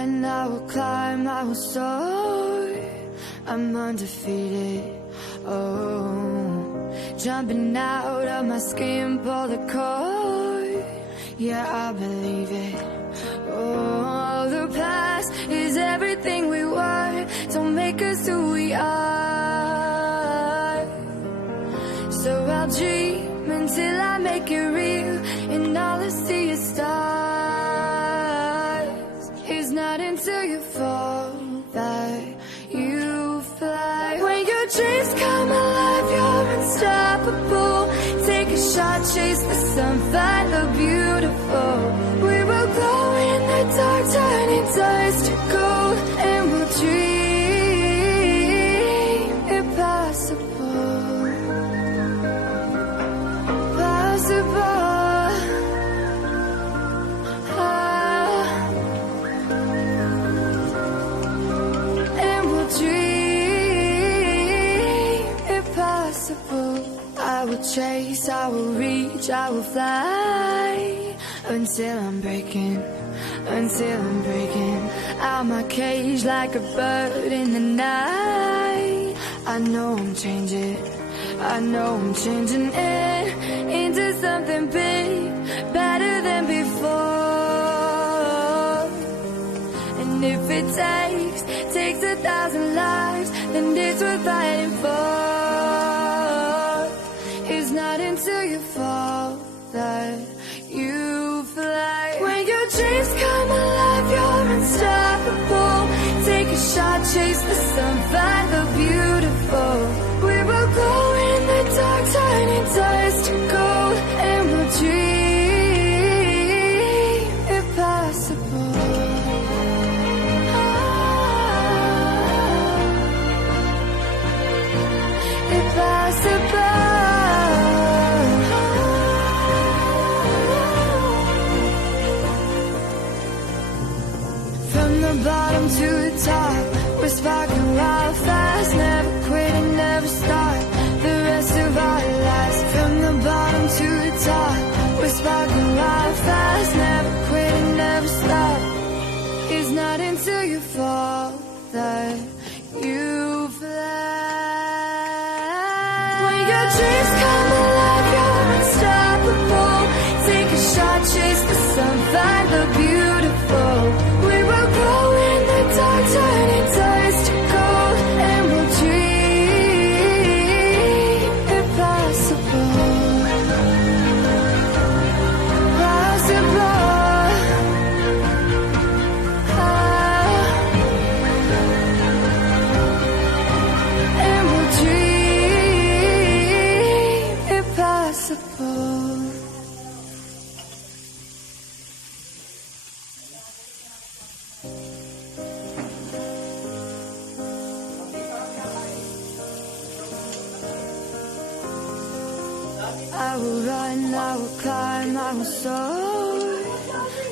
run, I will climb, I will soar. I'm undefeated, oh. Jumping out of my skin, pull the cord. Yeah, I believe it. Oh, the past is everything we were. Don't make us who we are. So I'll dream until I make it real, and all I see is stars. It's not until you fall that you fly. When your dreams come alive, you're unstoppable. Take a shot, chase the sun, find the beautiful. We will glow in the dark, turning dust to gold, and we'll dream impossible. Possible. And we'll dream impossible. I will chase, I will reach, I will fly, until I'm breaking out my cage like a bird in the night. I know I'm changing it into something big, better than before. And if it takes 1,000 lives, then it's worth fighting for. It's not until you fall that you fly. When your dreams come alive, you're unstoppable. Take a shot, chase the sun, find the beautiful. We will go in the dark, turning dust to gold, and we'll dream impossible. Impossible. From the bottom to the top, we're sparking wild fast. Never quit and never start the rest of our lives. From the bottom to the top, we're sparking wild fast. Never quit and never stop. It's not until you fall that you fly. When your dreams come alive, you're unstoppable. Take a shot, chase the sun, find the beautiful. We will grow in the dark, turning dust to gold, and we'll dream impossible. Possible. And we'll dream impossible. I will run, I will climb, I will soar.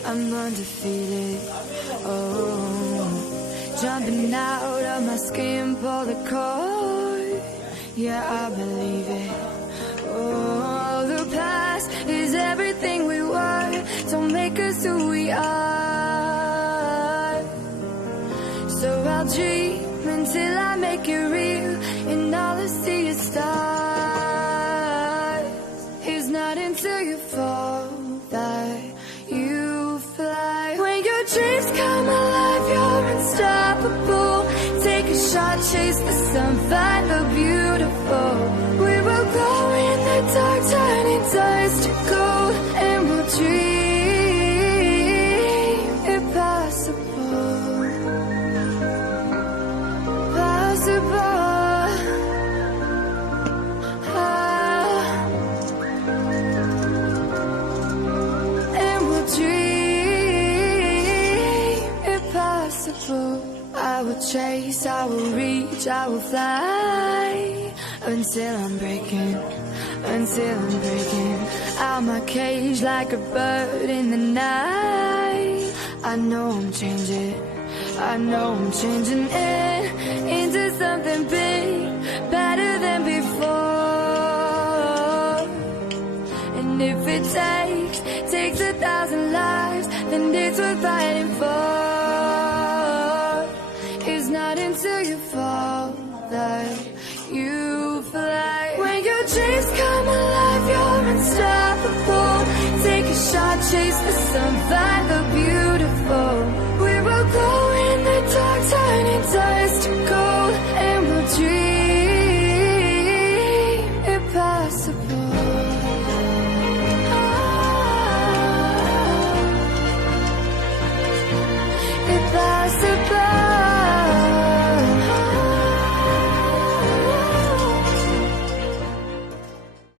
I'm undefeated, oh. Jumping out of my skin, pull the cord. Yeah, I believe it. Oh, the past is everything we were. Don't make us who we are. So I'll dream until I make it real, and all I see is stars. It's not until you fall that you fly. When your dreams come alive, you're unstoppable. Take a shot, chase the sun, find the beautiful. We will go in the dark, turning dust to gold, and we'll dream impossible. Possible. I will chase, I will reach, I will fly, until I'm breaking out my cage like a bird in the night. I know I'm changing it into something big, better than before. And if it takes 1,000 lives, then it's worth fighting for. It's not until you fall that you fly. When your dreams come alive, you're unstoppable. Take a shot, chase the sun, find the